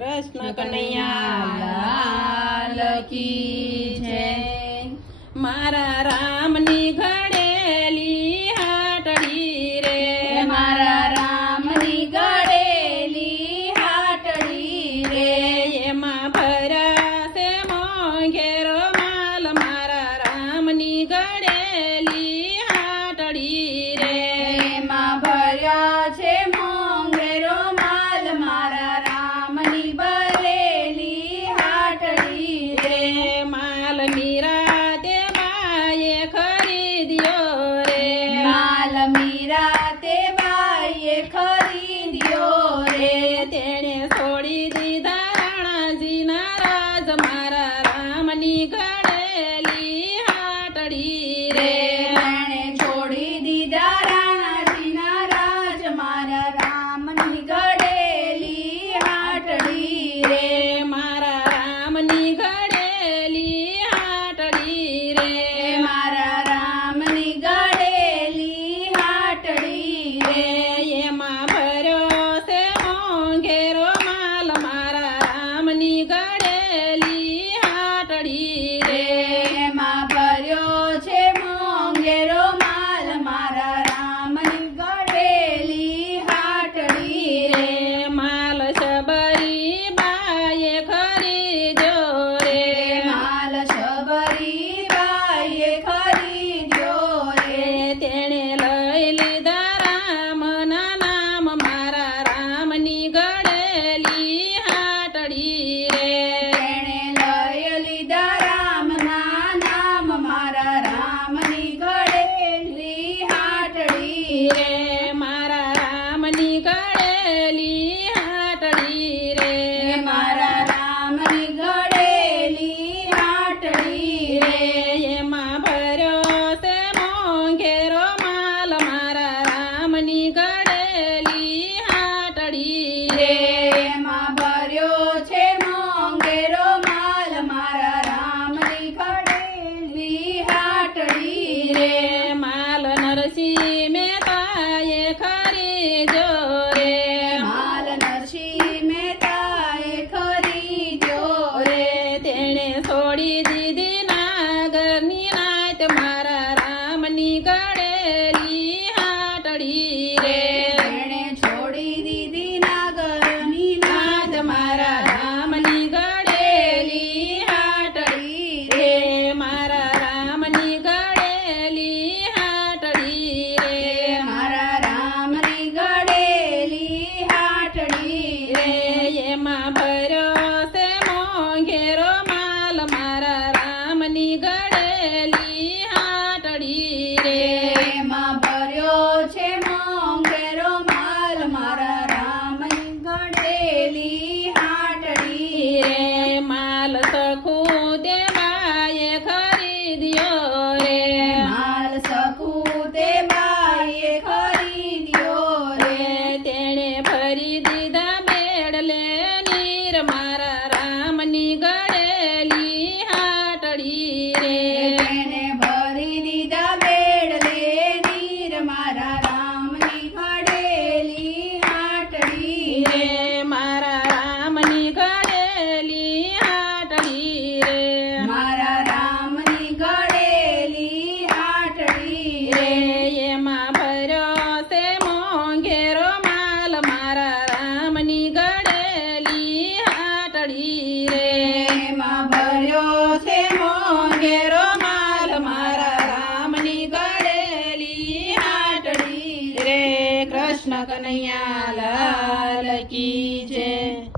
કૃષ્ણ કનૈયા લાલ કી જય। મારા રામની ઘડેલી હાટડી રે, મારા રામની ઘડેલી હાટડી રે, એમાં ભર્યા છે મોંઘેરો માલ મારા રામની ઘડેલી હાટડી રે, એમાં ભર્યા છે મોંઘેરો માલ મારા રામની ભરેલી હાટડી રે, માલ મીરા તે બાએ ખરીદ્યો રે, માલ મીરા તે બાઈએ ખરીદ્યો રે, તેણે છોડી દીધા રાણાજીના રાજ મારા રામની ઘડેલી હાટડી રે, તેણે છોડી દીધા રાણાજીના રાજ મારા રામની ઘડેલી હાટડી રે, મારા રામની ઘડેલી હાટડી રે, મારા રામની ઘડેલી હાટડી રે, એમાં ભર્યો છે મોંઘેરો માલ મારા રામની ઘડેલી હાટડી રે, એમાં ભર્યો છે મોંઘેરો માલ મારા રામની ઘડેલી હાટડી રે, માલ શબરી બાએ ખરીદ્યો રે, માલ શબરી બાઈએ ખરીદ્યો રે, તેણે લઈ લીધા રામના નામ મારા રામની ઘડેલી હાટડી રે, તેણે લઈ લીધા રામના નામ મારા રામની ઘડેલી હાટડી રે, મારા રામની ઘડેલી હાટડી રે, મારા રામની ઘડેલી હાટડી રે, એમાં ભર્યો છે મોંઘેરો માલ મારા રામની ઘડેલી હાટડી રે, રે, એમાં ભર્યો છે મોંઘેરો માલ મારા રામની ઘડેલી હાટડી રે, માલ નરસિંહ મહેતાએ ખરીદ્યો રે, માલ નરસિંહ મહેતાએ ખરીદ્યો રે, તેણે છોડી દીધી નાગરની નાત મારા રામની ઘડેલી હાટડી રે, તેણે છોડી દીધી નાગરની નાદ મારા રામની ઘડેલી હાટડી રે, મારા રામની ઘડેલી હાટડી રે, મારા રામની ઘડેલી હાટડી રે, રે, એમાં ભર્યો છે મોંઘેરો માલ મારા રામની ઘડેલી હાટડી રે, એમાં ભર્યો છે મોંઘેરો માલ મારા રામની ઘડેલી હાટડી રે, રે, માલ સખું દેવાએ ખરીદ્યો રે, માલ સખું તે બાઈએ ખરીદ્યો રે, તેણે ભરી દીધા બેડલે નીર મારા રામની ઘડેલી હાટડી રે, તેને ભરી દીધા બેડલે નીર મારા રામની ઘડેલી હાટડી રે, રે, મારા રામની ઘડેલી હાટડી રે, મારા રામની ઘડેલી હાટડી રે, એમાં ભર્યો છે મોંઘેરો માલ મારા રામની ઘડેલી હાટડી રે, એમાં ભર્યો છે મોંઘેરો માલ મારા રામની ઘડેલી હાટડી રે, કૃષ્ણ કનૈયા લાલ કી જય।